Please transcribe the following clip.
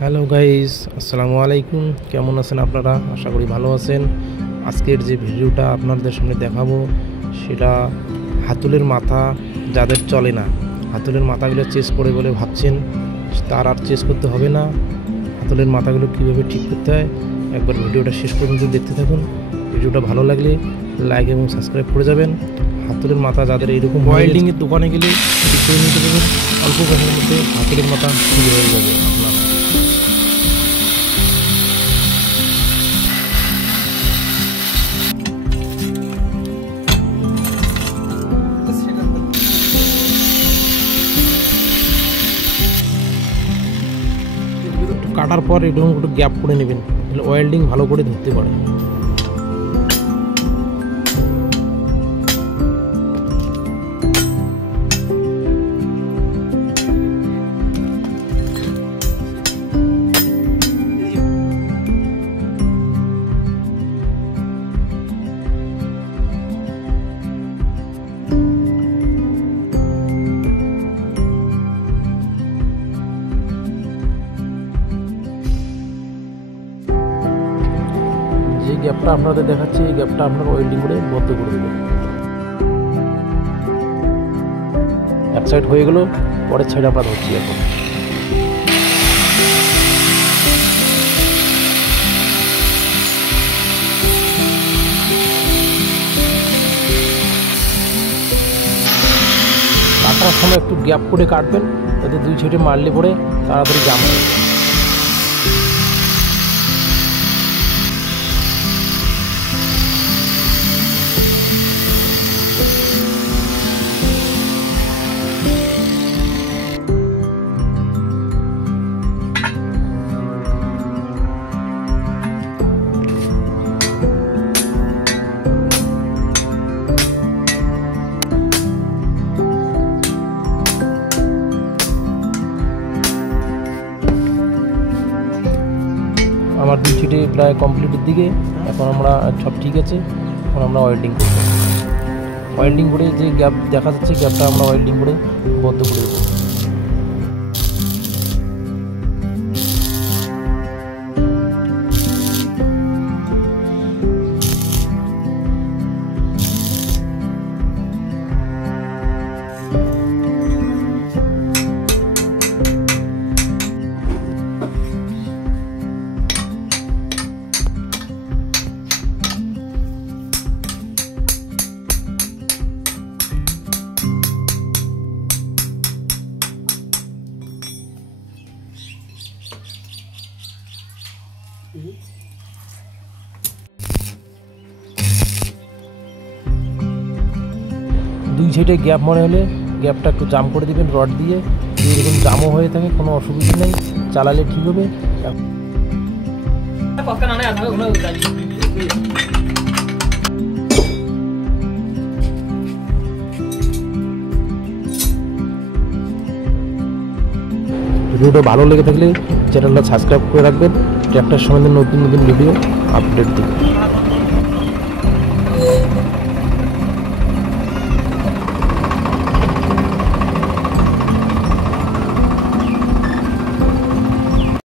Hello guys, আসসালামু আলাইকুম। কেমন আছেন আপনারা? আশা করি ভালো আছেন। আজকের যে ভিডিওটা আপনাদের সামনে দেখাবো সেটা হাতুলের মাথা যাদের চলে না, হাতুলের মাথাগুলো চেস করে বলে ভাবছেন, তার আর চেস করতে হবে না। হাতুলের মাথাগুলো কীভাবে ঠিক করতে হয় একবার ভিডিওটা শেষ পর্যন্ত দেখতে থাকুন। ভিডিওটা ভালো লাগলে লাইক এবং সাবস্ক্রাইব করে যাবেন। হাতুলের মাথা যাদের এইরকম ওয়েল্ডিংয়ের দোকানে গেলে ঠিক করে নিতে পারবেন, অল্প সময়ের মধ্যে হাতুলের মাথা ঠিক হয়ে যাবে আপনার। কাটার পর এরকম একটু গ্যাপ করে নেবেন, তাহলে ওয়েল্ডিং ভালো করে ধরতে পারে। যে গ্যাপটা আপনাদের দেখাচ্ছি, এই গ্যাপটা আপনার ওয়েল্ডিং করে বদ্ধ করে দেবেন। এক সাইড হয়ে গেল, পরের সাইড আমরা ধরছি এখন। কাটার সময় একটু গ্যাপ করে কাটবেন, যাতে দুই সাইডে মারলে পরে তাড়াতাড়ি জাম হয়ে যাবে। আমার দুই সাইডে প্রায় কমপ্লিটের দিকে, এখন আমরা সব ঠিক আছে। এখন আমরা ওয়েল্ডিং করব। ওয়েল্ডিং করে যে গ্যাপ দেখা যাচ্ছে, গ্যাপটা আমরা ওয়েল্ডিং করে বদ্ধ করে দেবো। দুই সাইডে গ্যাপ মনে হলে গ্যাপটা একটু জাম করে দিবেন রড দিয়ে। এরকম জামও হয়ে থাকে, কোনো অসুবিধা নেই, চালালে ঠিক হবে। ভিডিওটা ভালো লেগে থাকলে চ্যানেলটা সাবস্ক্রাইব করে রাখবেন, ট্র্যাক্টর সম্বন্ধে নতুন নতুন ভিডিও আপডেট দিবেন।